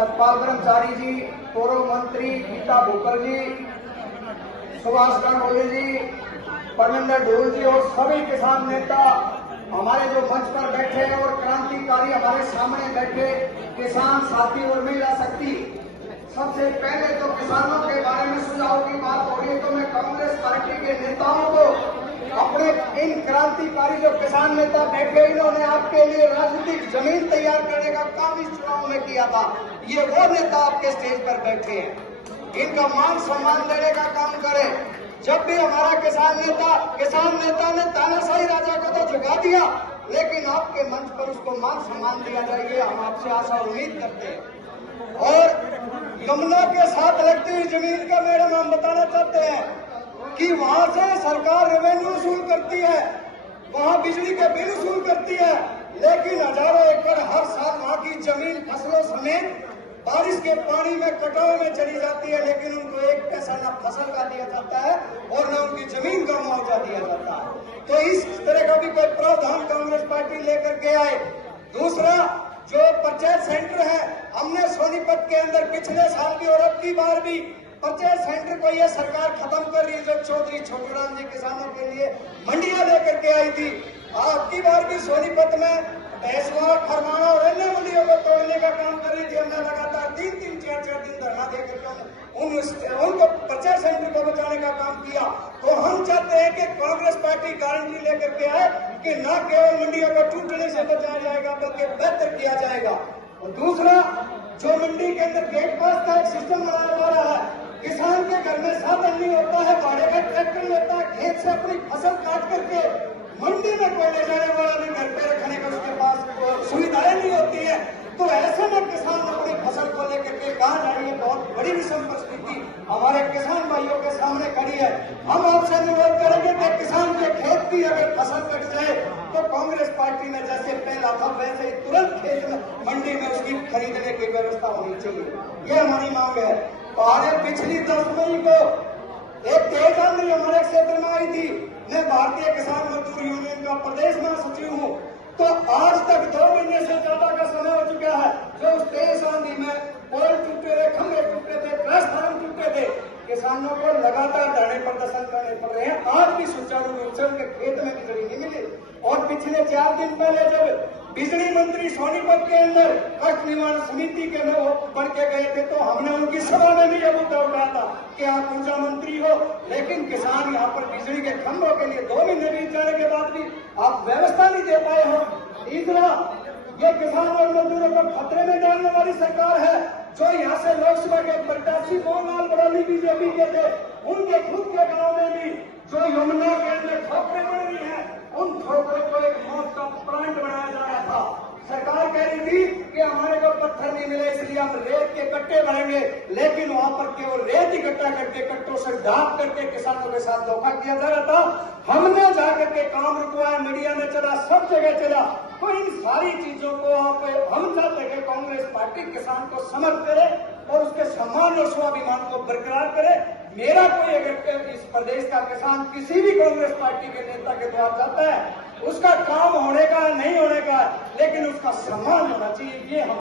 सतपाल ब्रह्मचारी जी, पूर्व मंत्री गीता भूकर जी, सुभाष गांगुली जी, परमिंदर ढोल जी और सभी किसान नेता हमारे जो मंच पर बैठे हैं और क्रांतिकारी हमारे सामने बैठे किसान साथी और महिला शक्ति। सबसे पहले तो किसानों के बारे में सुझाव की बात हो रही है, तो मैं कांग्रेस पार्टी के नेताओं को अपने इन क्रांतिकारी जो किसान नेता बैठे, इन्होंने आपके लिए राजनीतिक जमीन तैयार करने का काम इस चुनाव में किया था। ये वो नेता आपके स्टेज पर बैठे हैं, इनका मान सम्मान देने का काम करें। जब भी हमारा किसान नेता ने तानाशाही राजा को तो झुका दिया, लेकिन आपके मंच पर उसको मान सम्मान दिया जाए, हम आपसे आशा उम्मीद करते हैं। और यमुना के साथ लगती हुई जमीन का मैडम हम बताना चाहते हैं कि वहां से सरकार रेवेन्यू वसूल करती है, वहां बिजली के बिल वसूल करती है, लेकिन हजारों एकड़ हर साल वहां की जमीन फसलों समेत बारिश के पानी में कटाव में चली जाती है, लेकिन उनको एक पैसा न फसल का दिया जाता है और न उनकी जमीन का मुआवजा दिया जाता है। तो इस तरह का भी कोई प्रावधान कांग्रेस पार्टी लेकर के आए। दूसरा, जो पंचायत सेंटर है, हमने सोनीपत के अंदर पिछले साल भी और अब की बार भी पंचायत सेंटर को यह सरकार खत्म कर रही है, जो चौधरी छोटूराम जी किसानों के लिए मंडियां लेकर के आई थी। अब की बार भी सोनीपत में भैंसवाड़ा, खरमाना और अन्य मंडियों को तोड़ने का काम कर रही थी। हमने लगातार 3-3, 4-4 दिन धरना देकर उनको पंचायत सेंटर को बचाने का काम किया। तो हम चाहते हैं कि कांग्रेस पार्टी गारंटी लेकर के आए कि न केवल मंडियों को टूटने से बचाया जाएगा, बल्कि बेहतर किया जाएगा। और दूसरा, जो मंडी के अंदर गेट पास का एक सिस्टम बनाया जा रहा है, किसान के घर में साधन नहीं होता है, भाड़े का ट्रैक्टर लेता है, खेत से अपनी फसल काट करके मंडी में कोई ले जाने वाला नहीं, घर पे रखने का उसके पास सुविधाएं नहीं होती है। तो ऐसे में किसान अपनी फसल को लेकर के कहाँ जा रही है, बहुत बड़ी विषम परिस्थिति हमारे किसान भाइयों के सामने खड़ी है। हम आपसे अनुरोध करेंगे कि किसान के खेत की अगर फसल कट जाए तो कांग्रेस पार्टी ने जैसे पहला था वैसे ही तुरंत खेत में मंडी में उसकी खरीदने की व्यवस्था होनी चाहिए, ये हमारी मांग है। और पिछली 10 मई को एक तेज आंधी हमारे क्षेत्र में आई थी। मैं भारतीय किसान मजदूर यूनियन का प्रदेश महासचिव हूँ। तो आज तक 2 महीने से ज्यादा का समय हो चुका है जो उस तेज आंधी में पोल टूटे थे, खंभे टूटे थे, ट्रांसफार्मर टूटे थे। किसानों को लगातार धरने प्रदर्शन करने पड़ रहे हैं। आज भी सुचारू रूप से उनके खेत में बिजली नहीं मिली। और पिछले 4 दिन पहले जब बिजली मंत्री सोनीपत के अंदर कष्ट निवारण समिति के में बढ़ के गए थे, तो हमने उनकी सभा में भी यह मुद्दा उठाया था कि आप ऊर्जा मंत्री हो, लेकिन किसान यहाँ पर बिजली के खंभों के लिए 2 महीने बीत जाने के बाद भी आप व्यवस्था नहीं दे पाए हो। तीसरा, ये किसान और मजदूरों को खतरे में डालने वाली सरकार है, जो यहाँ से लोकसभा के प्रत्याशी मोहनलाल बड़ौली बीजेपी के थे, उनके खुद के गाँव में भी जो यमुना के अंदर ठोकरें बन रही है, उन ठोकरों को एक मौत का प्लांट बनाया जा रहा था। सरकार कह रही थी कि हमारे को पत्थर नहीं मिले इसलिए हम रेत के कट्टे भरेंगे, लेकिन वहां पर केवल रेत इकट्ठा करके कट्टों से ढांक करके किसानों के साथ धोखा किया जा रहा था। हमने जाकर के काम रुकवाया, मीडिया में चला, सब जगह चला। तो इन सारी चीजों को हम चाहते हैं कि कांग्रेस पार्टी किसान को समझ करे और उसके सम्मान और स्वाभिमान को बरकरार करे। मेरा कोई अगर इस प्रदेश का किसान किसी भी कांग्रेस पार्टी के नेता के द्वारा जाता है, उसका काम होने का नहीं होने का, लेकिन उसका सम्मान होना चाहिए, ये हम